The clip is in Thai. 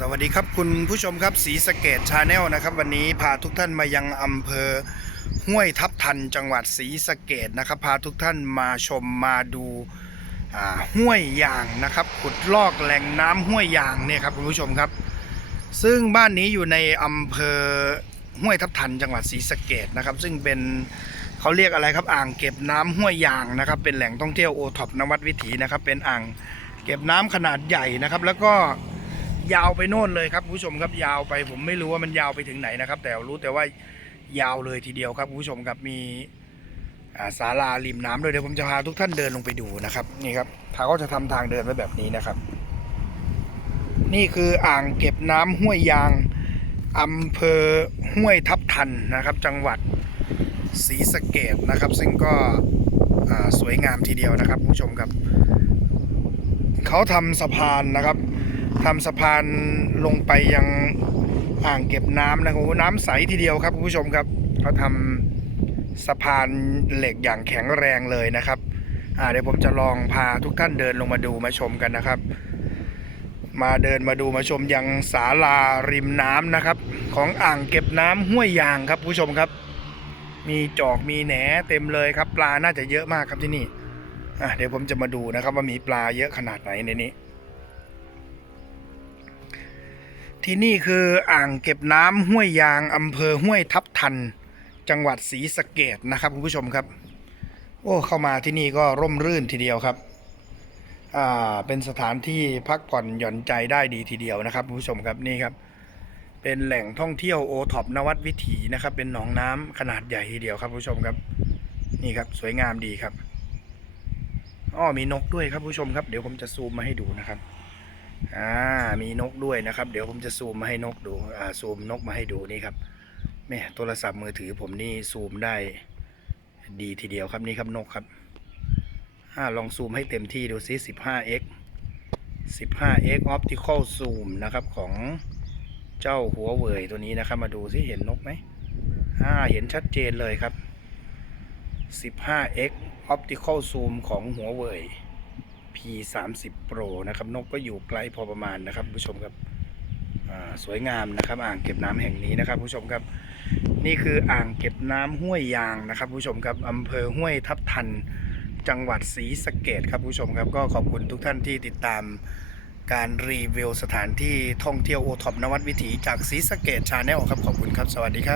สวัสดีครับคุณผู้ชมครับสีสเกตชาแนลนะครับ วันนี้พาทุกท่านมายังอำเภอห้วยทับทันจังหวัดศรีสะเกตนะครับ พาทุกท่านมาชมมาดูห้วยยางนะครับขุดลอกแหล่งน้ำห้วยยางเนี่ยครับคุณผู้ชมครับ ซึ่งบ้านนี้อยู่ในอำเภอห้วยทับทันจังหวัดศรีสะเกตนะครับ ซึ่งเป็นเขาเรียกอะไรครับอ่างเก็บน้ำห้วยยางนะครับ เป็นแหล่งท่องเที่ยวโอท็อปนวัดวิถีนะครับ เป็นอ่างเก็บน้ำขนาดใหญ่นะครับ แล้วก็ ยาวไปโน่นเลยครับผู้ชมครับยาวไปผมไม่รู้ว่ามันยาวไปถึงไหนนะครับ แต่รู้แต่ว่ายาวเลยทีเดียวครับผู้ชมครับมีศาลาริมน้ำด้วยเดี๋ยวผมจะพาทุกท่านเดินลงไปดูนะครับนี่ครับเขาก็จะทำทางเดินไว้แบบนี้นะครับ นี่คืออ่างเก็บน้ำห้วยยางอำเภอห้วยทับทันนะครับ จังหวัดศรีสะเกดนะครับ ซึ่งก็สวยงามทีเดียวนะครับผู้ชมครับเขาทำสะพานนะครับ ทำสะพานลงไปยังอ่างเก็บน้ำนะครับน้ำใสทีเดียวครับคุณผู้ชมครับเขาทำสะพานเหล็กอย่างแข็งแรงเลยนะครับอ่าเดี๋ยวผมจะลองพาทุกท่านเดินลงมาดูมาชมกันนะครับ มาเดินมาดูมาชมยังศาลาริมน้ำนะครับ ของอ่างเก็บน้ำห้วยยางครับคุณผู้ชมครับ มีจอกมีแหนเต็มเลยครับ ปลาน่าจะเยอะมากครับที่นี่อะเดี๋ยวผมจะมาดูนะครับว่ามีปลาเยอะขนาดไหนในนี้ ที่นี่คืออ่างเก็บน้ำห้วยยางอำเภอห้วยทับทัน จังหวัดศรีสะเกดนะครับคุณผู้ชมครับ โอ้เข้ามาที่นี่ก็ร่มรื่นทีเดียวครับอ่าเป็นสถานที่พักผ่อนหย่อนใจได้ดีทีเดียวนะครับคุณผู้ชมครับนี่ครับ เป็นแหล่งท่องเที่ยวโอท็อปนวัดวิถีนะครับ เป็นหนองน้ำขนาดใหญ่ทีเดียวครับคุณผู้ชมครับนี่ครับสวยงามดีครับอ้อมีนกด้วยครับผู้ชมครับ เดี๋ยวผมจะซูมมาให้ดูนะครับ อ่ามีนกด้วยนะครับ เดี๋ยวผมจะซูมมาให้นกดูอ่าซูมนกมาให้ดูนี่ครับแม่โทรศัพท์มือถือผมนี่ซูมได้ดีทีเดียวครับนี่ครับนกครับอ่าลองซูมให้เต็มที่ดูซิ 15x 15x optical zoom นะครับของเจ้าหัวเว่ยตัวนี้นะครับ มาดูซิเห็นนกไหมอ่าเห็นชัดเจนเลยครับ 15x optical zoom ของหัวเว่ย P 3 0 Pro นะครับนกก็อยู่ไกลพอประมาณนะครับผู้ชมครับสวยงามนะครับอ่างเก็บน้ำแห่งนี้นะครับผู้ชมครับนี่คืออ่างเก็บน้ำห้วยยางนะครับผู้ชมครับอำเภอห้วยทับทันจังหวัดศรีสะเกดครับผู้ชมครับก็ขอบคุณทุกท่านที่ติดตามการรีวิวสถานที่ท่องเที่ยวโอท็อปนวัดวิถีจากศรีสะเกดชาแนลครับขอบคุณครับสวัสดีครับ